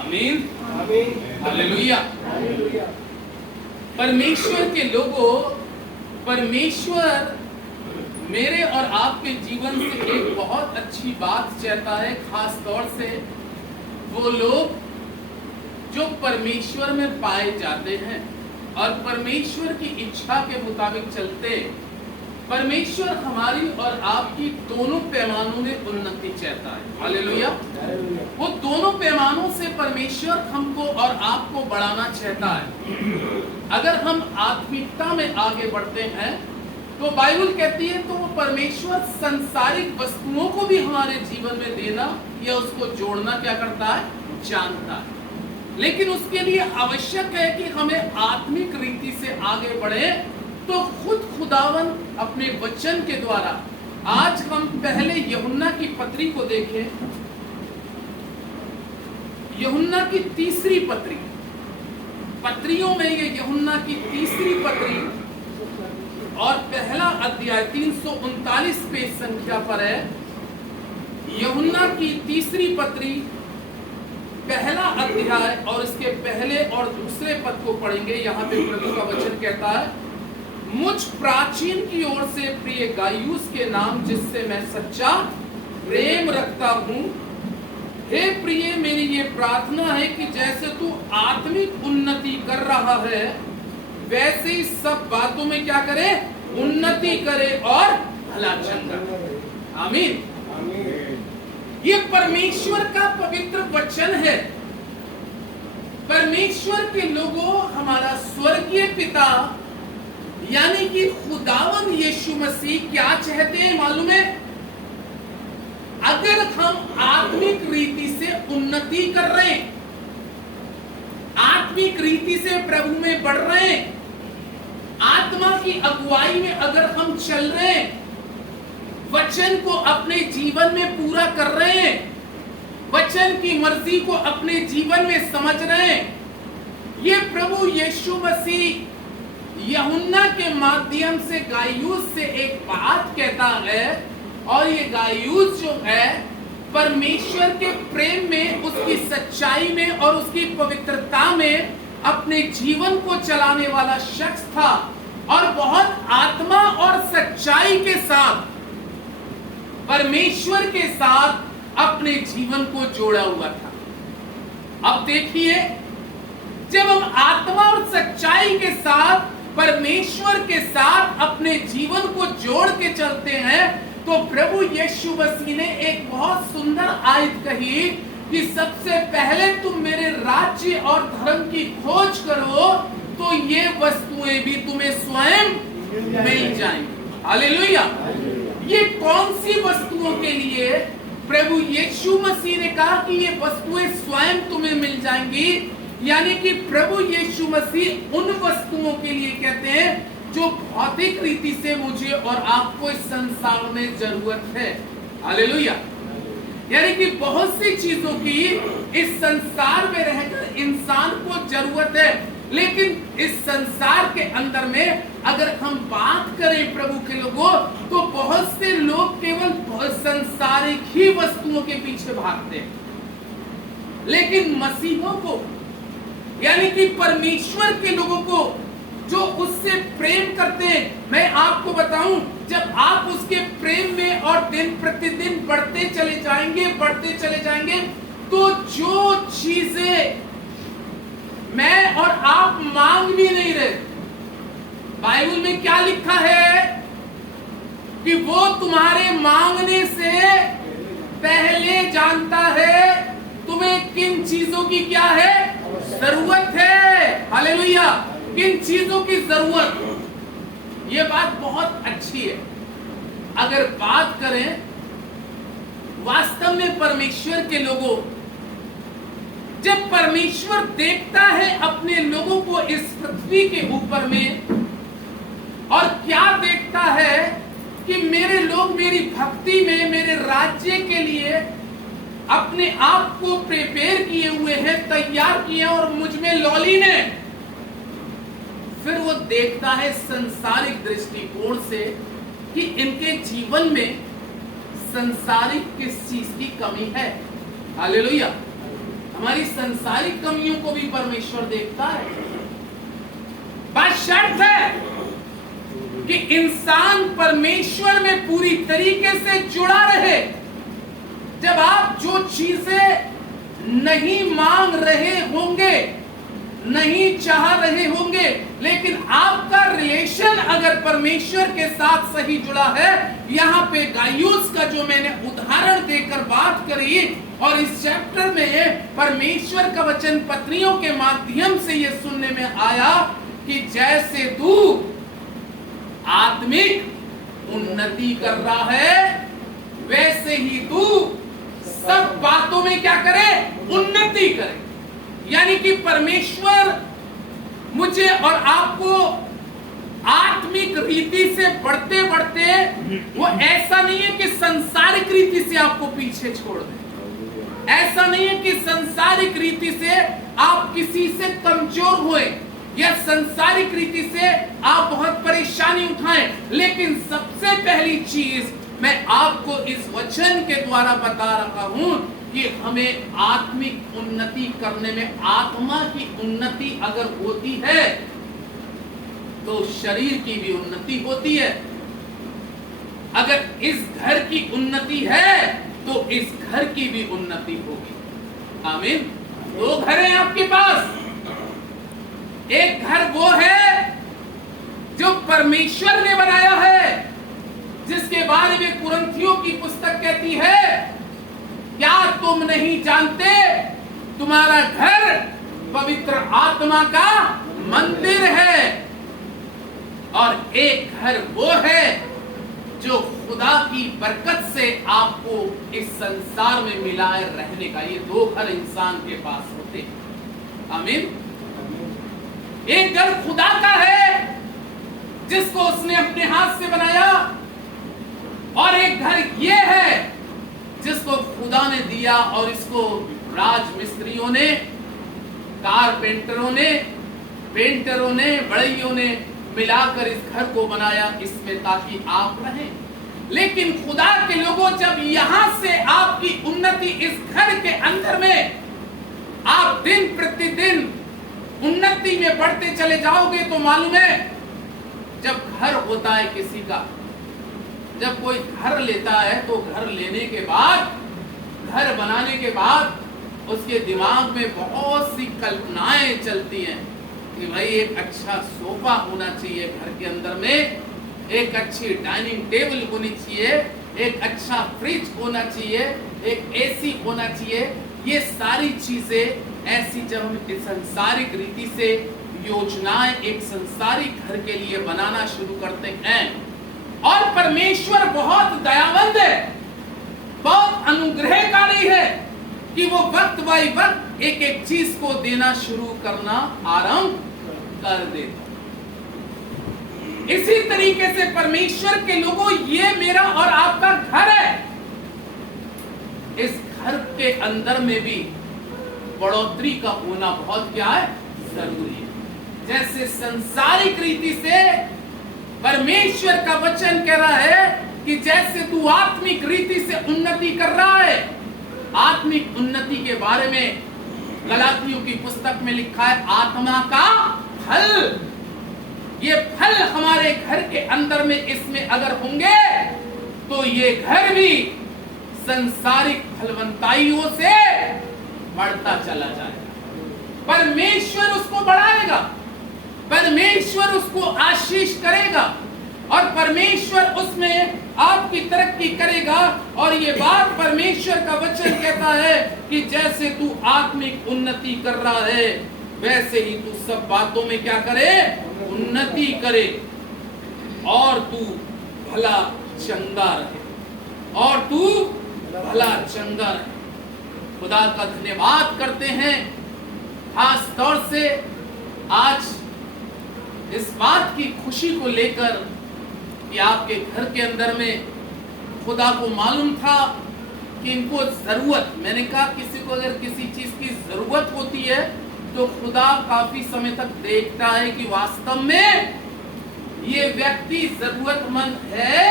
आमीन, हालेलुया। परमेश्वर के लोगों, परमेश्वर मेरे और आपके जीवन से एक बहुत अच्छी बात चाहता है, खास तौर से वो लोग जो परमेश्वर में पाए जाते हैं और परमेश्वर की इच्छा के मुताबिक चलते। परमेश्वर हमारी और आपकी दोनों पैमानों में उन्नति चाहता है, हालेलुया। वो दोनों पैमानों से परमेश्वर हमको और आपको बढ़ाना चाहता है। अगर हम आत्मिकता में आगे बढ़ते हैं तो बाइबल कहती है तो वो परमेश्वर सांसारिक वस्तुओं को भी हमारे जीवन में देना या उसको जोड़ना क्या करता है, जानता है। लेकिन उसके लिए आवश्यक है कि हमें आत्मिक रीति से आगे बढ़े। तो खुद खुदावन अपने वचन के द्वारा, आज हम पहले यूहन्ना की पत्री को देखें। यूहन्ना की तीसरी पत्री, पत्रियों में ये यूहन्ना की तीसरी पत्री और पहला अध्याय 339 पेज संख्या पर है। यूहन्ना की तीसरी पत्री पहला अध्याय और इसके पहले और दूसरे पद को पढ़ेंगे। यहाँ पे प्रभु का वचन कहता है, मुझ प्राचीन की ओर से प्रिय गायुस के नाम जिससे मैं सच्चा प्रेम रखता हूँ, हे प्रिय, मेरी ये प्रार्थना है कि जैसे तू आत्मिक उन्नति कर रहा है वैसे ही सब बातों में क्या करे, उन्नति करे और भला चंगा। आमीन। ये परमेश्वर का पवित्र वचन है। परमेश्वर के लोगों, हमारा स्वर्गीय पिता यानी कि खुदावन यीशु मसीह क्या चाहते हैं मालूम है? अगर हम आत्मिक रीति से उन्नति कर रहे हैं, आत्मिक रीति से प्रभु में बढ़ रहे हैं, आत्मा की अगुवाई में अगर हम चल रहे हैं, वचन को अपने जीवन में पूरा कर रहे हैं, वचन की मर्जी को अपने जीवन में समझ रहे हैं, ये प्रभु यीशु मसीह यूहन्ना के माध्यम से गायुस से एक बात कहता है। और ये गायुस जो है परमेश्वर के प्रेम में, उसकी सच्चाई में और उसकी पवित्रता में अपने जीवन को चलाने वाला शख्स था और बहुत आत्मा और सच्चाई के साथ परमेश्वर के साथ अपने जीवन को जोड़ा हुआ था। अब देखिए, जब हम आत्मा और सच्चाई के साथ परमेश्वर के साथ अपने जीवन को जोड़ के चलते हैं तो प्रभु यीशु मसीह ने एक बहुत सुंदर आयत कही कि सबसे पहले तुम मेरे राज्य और धर्म की खोज करो तो ये वस्तुएं भी तुम्हें स्वयं मिल जाएंगी। हालेलुया। ये कौन सी वस्तुओं के लिए प्रभु यीशु मसीह ने कहा कि ये वस्तुएं स्वयं तुम्हें मिल जाएंगी? यानी कि प्रभु यीशु मसीह उन वस्तुओं के लिए कहते हैं जो भौतिक रीति से मुझे और आपको इस संसार में जरूरत है। हालेलुया। यानी कि बहुत सी चीजों की इस संसार में रहकर इंसान को जरूरत है, लेकिन इस संसार के अंदर में अगर हम बात करें प्रभु के लोगों, तो बहुत से लोग केवल संसारिक ही वस्तुओं के पीछे भागते हैं। लेकिन मसीहों को यानी कि परमेश्वर के लोगों को जो उससे प्रेम करते हैं, मैं आपको बताऊं, जब आप उसके प्रेम में और दिन प्रतिदिन बढ़ते चले जाएंगे तो जो चीजें मैं और आप मांग भी नहीं रहे, बाइबल में क्या लिखा है कि वो तुम्हारे मांगने से पहले जानता है तुम्हें किन चीजों की क्या है जरूरत है। हालेलुया। किन चीजों की जरूरत, ये बात बहुत अच्छी है। अगर बात करें वास्तव में परमेश्वर के लोगों, जब परमेश्वर देखता है अपने लोगों को इस पृथ्वी के ऊपर में, और क्या देखता है कि मेरे लोग मेरी भक्ति में मेरे राज्य के लिए अपने आप को प्रिपेयर किए हुए हैं, तैयार किए और मुझ में लॉलीन है, फिर वो देखता है संसारिक दृष्टिकोण से कि इनके जीवन में संसारिक किस चीज की कमी है। हालेलुया। हमारी संसारिक कमियों को भी परमेश्वर देखता है। बात शर्त है कि इंसान परमेश्वर में पूरी तरीके से जुड़ा रहे। जब आप जो चीजें नहीं मांग रहे होंगे, नहीं चाह रहे होंगे, लेकिन आपका रिलेशन अगर परमेश्वर के साथ सही जुड़ा है, यहाँ पे गायुस का जो मैंने उदाहरण देकर बात करी और इस चैप्टर में परमेश्वर का वचन पत्नियों के माध्यम से ये सुनने में आया कि जैसे तू आत्मिक उन्नति कर रहा है, वैसे ही तू सब बातों में क्या करे? उन्नति करे। यानी कि परमेश्वर मुझे और आपको आत्मिक रीति से बढ़ते बढ़ते, वो ऐसा नहीं है कि संसारिक रीति से आपको पीछे छोड़ दे। ऐसा नहीं है कि संसारिक रीति से आप किसी से कमजोर हुए या संसारिक रीति से आप बहुत परेशानी उठाएं। लेकिन सबसे पहली चीज मैं आपको इस वचन के द्वारा बता रहा हूं कि हमें आत्मिक उन्नति करने में, आत्मा की उन्नति अगर होती है तो शरीर की भी उन्नति होती है। अगर इस घर की उन्नति है तो इस घर की भी उन्नति होगी। आमीन। दो घर हैं आपके पास। एक घर वो है जो परमेश्वर ने बनाया है, जिसके बारे में कुरिन्थियों की पुस्तक कहती है, क्या तुम नहीं जानते तुम्हारा घर पवित्र आत्मा का मंदिर है। और एक घर वो है जो खुदा की बरकत से आपको इस संसार में मिलाए रहने का। ये दो घर इंसान के पास होते हैं। आमीन। एक घर खुदा का है जिसको उसने अपने हाथ से बनाया, और एक घर ये है जिसको खुदा ने दिया और इसको राज मिस्त्रियों ने, कारपेंटरों ने, पेंटरों ने, बढ़इयों ने मिलाकर इस घर को बनाया इसमें, ताकि आप रहें। लेकिन खुदा के लोगों, जब यहां से आपकी उन्नति इस घर के अंदर में, आप दिन प्रतिदिन उन्नति में बढ़ते चले जाओगे, तो मालूम है जब घर होता है किसी का, जब कोई घर लेता है तो घर लेने के बाद, घर बनाने के बाद उसके दिमाग में बहुत सी कल्पनाएं चलती हैं कि भाई एक अच्छा सोफा होना चाहिए घर के अंदर में, एक अच्छी डाइनिंग टेबल होनी चाहिए, एक अच्छा फ्रिज होना चाहिए, एक एसी होना चाहिए। ये सारी चीजें ऐसी जब हम सांसारिक रीति से योजनाएं एक संसारिक घर के लिए बनाना शुरू करते हैं, और परमेश्वर बहुत दयावंत है, बहुत अनुग्रहकारी है कि वो वक्त बाय वक्त एक एक चीज को देना शुरू करना आरंभ कर देता। इसी तरीके से परमेश्वर के लोगों, ये मेरा और आपका घर है। इस घर के अंदर में भी बढ़ोतरी का होना बहुत क्या है? जरूरी है। जैसे संसारिक रीति से परमेश्वर का वचन कह रहा है कि जैसे तू आत्मिक रीति से उन्नति कर रहा है, आत्मिक उन्नति के बारे में गलातियों की पुस्तक में लिखा है आत्मा का फल। ये फल हमारे घर के अंदर में इसमें अगर होंगे तो ये घर भी संसारिक फलवंताइयों से बढ़ता चला जाएगा। परमेश्वर उसको बढ़ाएगा, परमेश्वर उसको आशीष करेगा, और परमेश्वर उसमें आपकी तरक्की करेगा। और ये बात परमेश्वर का वचन कहता है कि जैसे तू आत्मिक उन्नति कर रहा है, वैसे ही तू सब बातों में क्या करे? उन्नति करे, और तू भला चंगा रहे, और तू भला चंगा रहे। खुदा का धन्यवाद करते हैं खास तौर से आज इस बात की खुशी को लेकर कि आपके घर के अंदर में खुदा को मालूम था कि इनको जरूरत, मैंने कहा किसी को अगर किसी चीज की जरूरत होती है तो खुदा काफी समय तक देखता है कि वास्तव में ये व्यक्ति जरूरतमंद है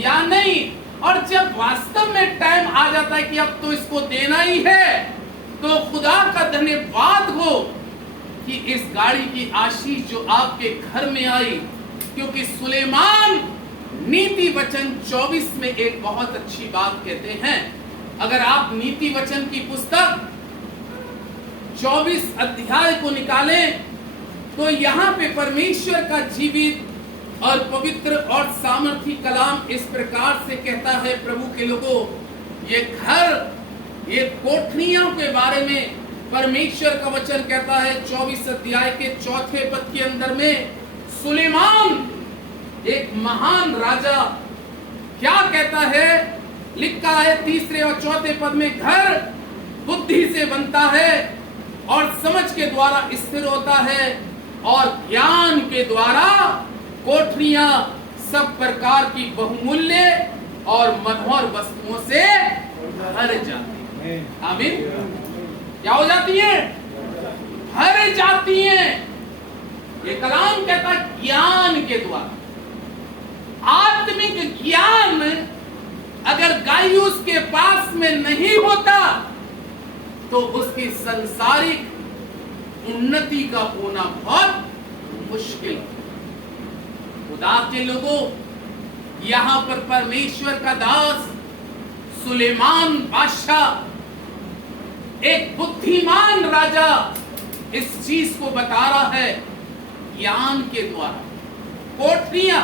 या नहीं। और जब वास्तव में टाइम आ जाता है कि अब तो इसको देना ही है, तो खुदा का धन्यवाद हो कि इस गाड़ी की आशीष जो आपके घर में आई, क्योंकि सुलेमान नीति वचन 24 में एक बहुत अच्छी बात कहते हैं। अगर आप नीति वचन की पुस्तक 24 अध्याय को निकालें तो यहाँ पे परमेश्वर का जीवित और पवित्र और सामर्थी कलाम इस प्रकार से कहता है, प्रभु के लोगों, ये घर, ये कोठरियों के बारे में परमेश्वर का वचन कहता है 24 अध्याय के 4 पद के अंदर में, सुलेमान एक महान राजा क्या कहता है, लिखा है 3 और 4 पद में, घर बुद्धि से बनता है और समझ के द्वारा स्थिर होता है और ज्ञान के द्वारा कोठरियां सब प्रकार की बहुमूल्य और मधुर वस्तुओं से भर जाती हैं। आमीन। क्या हो जाती हैं? भर जाती हैं। ये कलाम कहता है ज्ञान के द्वारा। आत्मिक ज्ञान अगर गायुस के पास में नहीं होता तो उसकी सांसारिक उन्नति का होना बहुत मुश्किल है। खुदा के लोगों, यहां पर परमेश्वर का दास सुलेमान बादशाह, एक बुद्धिमान राजा, इस चीज को बता रहा है ज्ञान के द्वारा। कोठरियां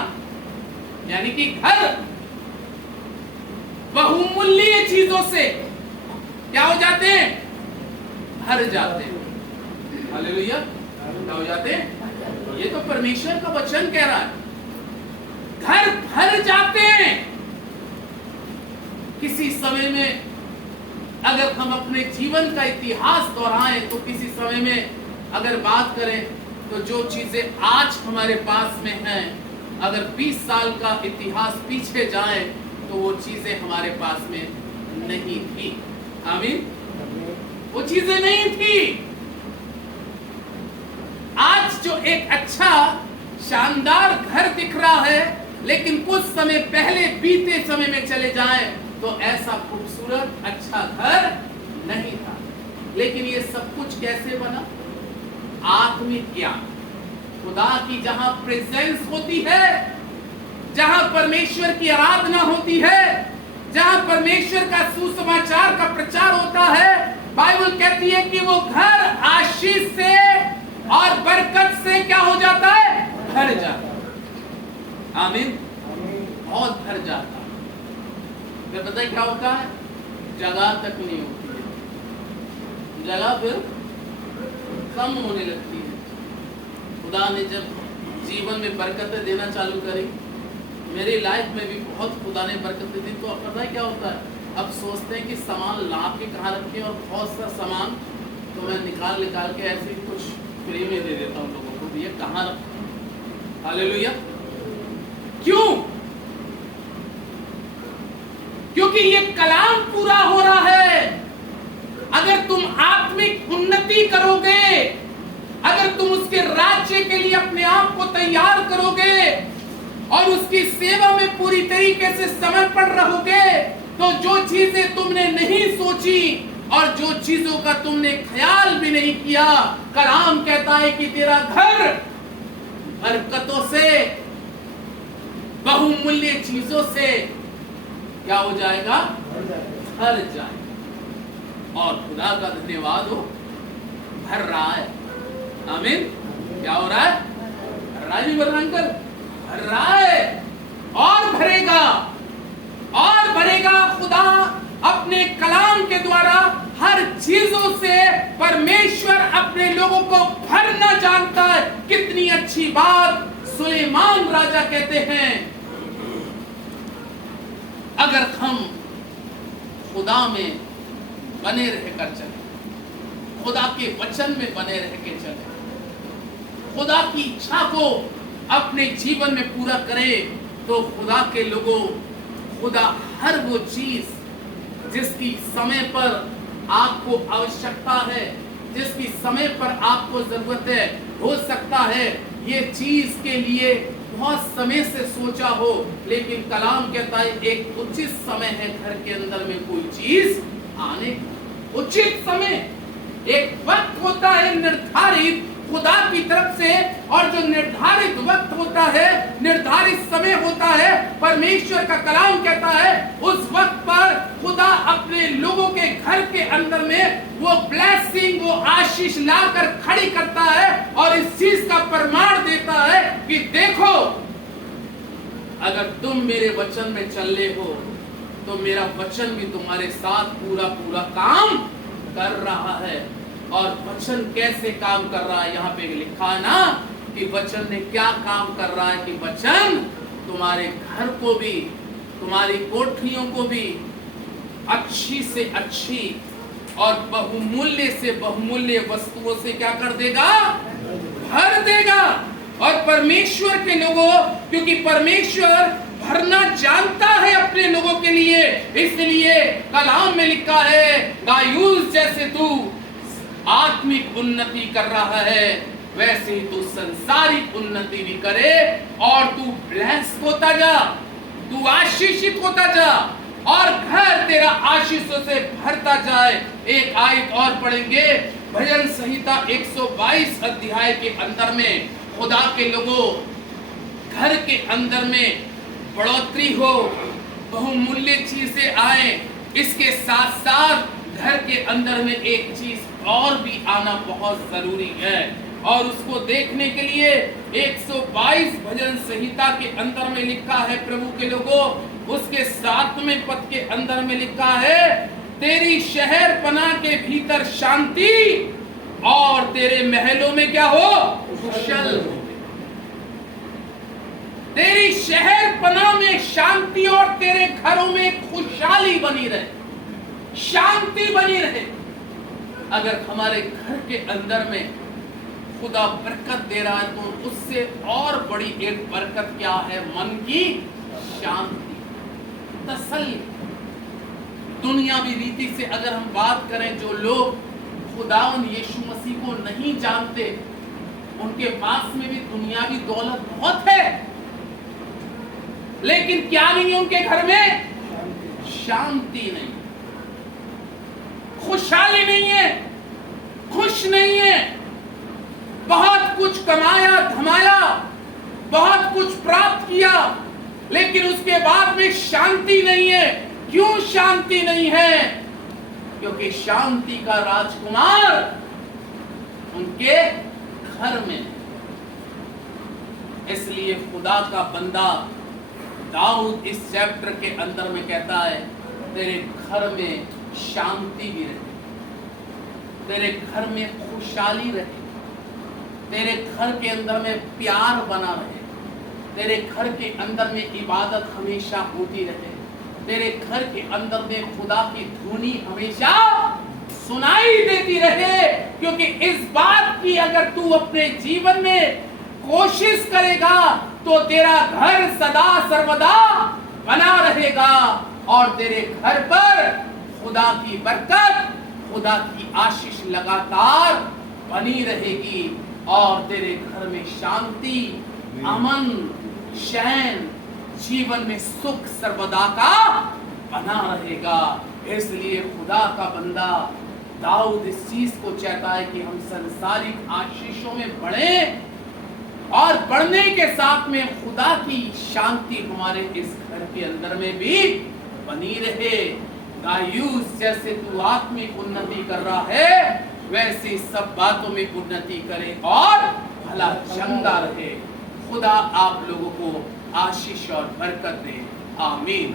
यानी कि घर बहुमूल्य चीजों से क्या हो जाते हैं? भर जाते हैं। हालेलुया। क्या हो जाते हैं? ये तो परमेश्वर का वचन कह रहा है, घर भर जाते हैं। किसी समय में अगर हम अपने जीवन का इतिहास दोहराएं तो किसी समय में अगर बात करें तो जो चीजें आज हमारे पास में हैं, अगर 20 साल का इतिहास पीछे जाएं तो वो चीजें हमारे पास में नहीं थी। आमीन। वो चीजें नहीं थी। आज जो एक अच्छा शानदार घर दिख रहा है, लेकिन कुछ समय पहले बीते समय में चले जाएं तो ऐसा खूबसूरत अच्छा घर नहीं था। लेकिन ये सब कुछ कैसे बना? आत्मिक ज्ञान। खुदा की जहां प्रेजेंस होती है, जहां परमेश्वर की आराधना होती है, जहां परमेश्वर का सुसमाचार का प्रचार होता है, बाइबल कहती है कि वो घर आशीष से और बरकत से क्या हो जाता है? भर जाता है। आमीन। बहुत भर जाता है। फिर पता है क्या होता है? जगह तक नहीं होती है, जगह फिर कम होने लगती है। खुदा ने जब जीवन में बरकतें देना चालू करी, मेरी लाइफ में भी बहुत खुदा ने बरकतें दी, तो अब पता है क्या होता है? अब सोचते हैं कि सामान ला के कहाँ रखें, और बहुत सा सामान तो मैं निकाल के ऐसे कुछ फ्री में दे देता हूँ लोगों को, ये कहाँ रखें। हालेलुया। क्यों? क्योंकि ये कलाम पूरा हो रहा है। अगर तुम आत्मिक उन्नति करोगे, अगर तुम उसके राज्य के लिए अपने आप को तैयार करोगे और उसकी सेवा में पूरी तरीके से समर्पण रहोगे, तो जो चीजें तुमने नहीं सोची और जो चीजों का तुमने ख्याल भी नहीं किया, कलाम कहता है कि तेरा घर बरकतों से, बहुमूल्य चीजों से क्या हो जाएगा? भर जाएगा। और खुदा का धन्यवाद हो, भर रहा है। आमीन। क्या हो रहा है? भर रहा है अंकल, भर रहा है और भरेगा और भरेगा। खुदा अपने कलाम के द्वारा हर चीजों से परमेश्वर अपने लोगों को भरना जानता है। कितनी अच्छी बात सुलेमान राजा कहते हैं, अगर हम खुदा में बने रहकर चले, खुदा के वचन में बने रह के चले, खुदा की इच्छा को अपने जीवन में पूरा करें, तो खुदा के लोगों, खुदा हर वो चीज जिसकी समय पर आपको आवश्यकता है, जिसकी समय पर आपको जरूरत है, हो सकता है ये चीज के लिए बहुत समय से सोचा हो, लेकिन कलाम कहता है एक उचित समय है घर के अंदर में कोई चीज आने का। उचित समय एक वक्त होता है निर्धारित खुदा की तरफ से, और जो निर्धारित वक्त होता है, निर्धारित समय होता है, परमेश्वर का कलाम कहता है उस वक्त पर खुदा अपने लोगों के घर के अंदर में वो ब्लेसिंग, वो आशीष लाकर खड़ी करता है और इस चीज का प्रमाण देता है कि देखो, अगर तुम मेरे वचन में चले हो तो मेरा वचन भी तुम्हारे साथ पूरा पूरा काम कर रहा है। और वचन कैसे काम कर रहा है, यहाँ पे लिखा है ना कि वचन ने क्या काम कर रहा है, कि वचन तुम्हारे घर को भी, तुम्हारी कोठरियों को भी अच्छी से अच्छी और बहुमूल्य से बहुमूल्य वस्तुओं से क्या कर देगा, भर देगा। और परमेश्वर के लोगों, क्योंकि परमेश्वर भरना जानता है अपने लोगों के लिए, इसलिए कलाम में लिखा है गायूस जैसे तू आत्मिक उन्नति कर रहा है वैसे ही तू संसारिक उन्नति भी करे, और तू ब्लेस होता जा, तू आशीषित होता जा और घर तेरा आशीषों से भरता जाए। एक आयत और पढ़ेंगे, भजन संहिता 122 अध्याय के अंदर में खुदा के लोगों, घर के अंदर में बढ़ोतरी हो, बहुमूल्य चीजें आए, इसके साथ साथ घर के अंदर में एक चीज और भी आना बहुत जरूरी है। और उसको देखने के लिए 122 भजन संहिता के अंदर में लिखा है प्रभु के लोगों, उसके 7वें पद के अंदर में लिखा है तेरी शहर पनाह के भीतर शांति और तेरे महलों में क्या हो, कुशल हो। तेरी शहर पनाह में शांति और तेरे घरों में खुशहाली बनी रहे, शांति बनी रहे। अगर हमारे घर के अंदर में खुदा बरकत दे रहा है तो उससे और बड़ी एक बरकत क्या है, मन की शांति, तसल्ली। दुनियावी रीति से अगर हम बात करें, जो लोग खुदावन यीशु मसीह को नहीं जानते, उनके पास में भी दुनियावी दौलत बहुत है, लेकिन क्या नहीं है उनके घर में, शांति नहीं, खुशहाली नहीं है, खुश नहीं है। बहुत कुछ कमाया धमाया, बहुत कुछ प्राप्त किया, लेकिन उसके बाद में शांति नहीं है। क्यों शांति नहीं है? क्योंकि शांति का राजकुमार उनके घर में। इसलिए खुदा का बंदा दाऊद इस चैप्टर के अंदर में कहता है तेरे घर में शांति भी रहे, तेरे घर में खुशहाली रहे, तेरे घर के अंदर में प्यार बना रहे, तेरे घर के अंदर में इबादत हमेशा होती रहे, तेरे घर के अंदर में खुदा की धुनी हमेशा सुनाई देती रहे। क्योंकि इस बात की अगर तू अपने जीवन में कोशिश करेगा तो तेरा घर सदा सर्वदा बना रहेगा और तेरे घर पर खुदा की बरकत, खुदा की आशीष लगातार बनी रहेगी और तेरे घर में शांति, अमन, चैन, जीवन में सुख सर्वदा का बना रहेगा। इसलिए खुदा का बंदा दाऊद इस चीज को चाहता है कि हम संसारिक आशीषों में बढ़ें और बढ़ने के साथ में खुदा की शांति हमारे इस घर के अंदर में भी बनी रहे। गायूस जैसे तू आत्मिक उन्नति कर रहा है वैसे सब बातों में उन्नति करे और भला चंगा रहे। खुदा आप लोगों को आशीष और बरकत दे। आमीन।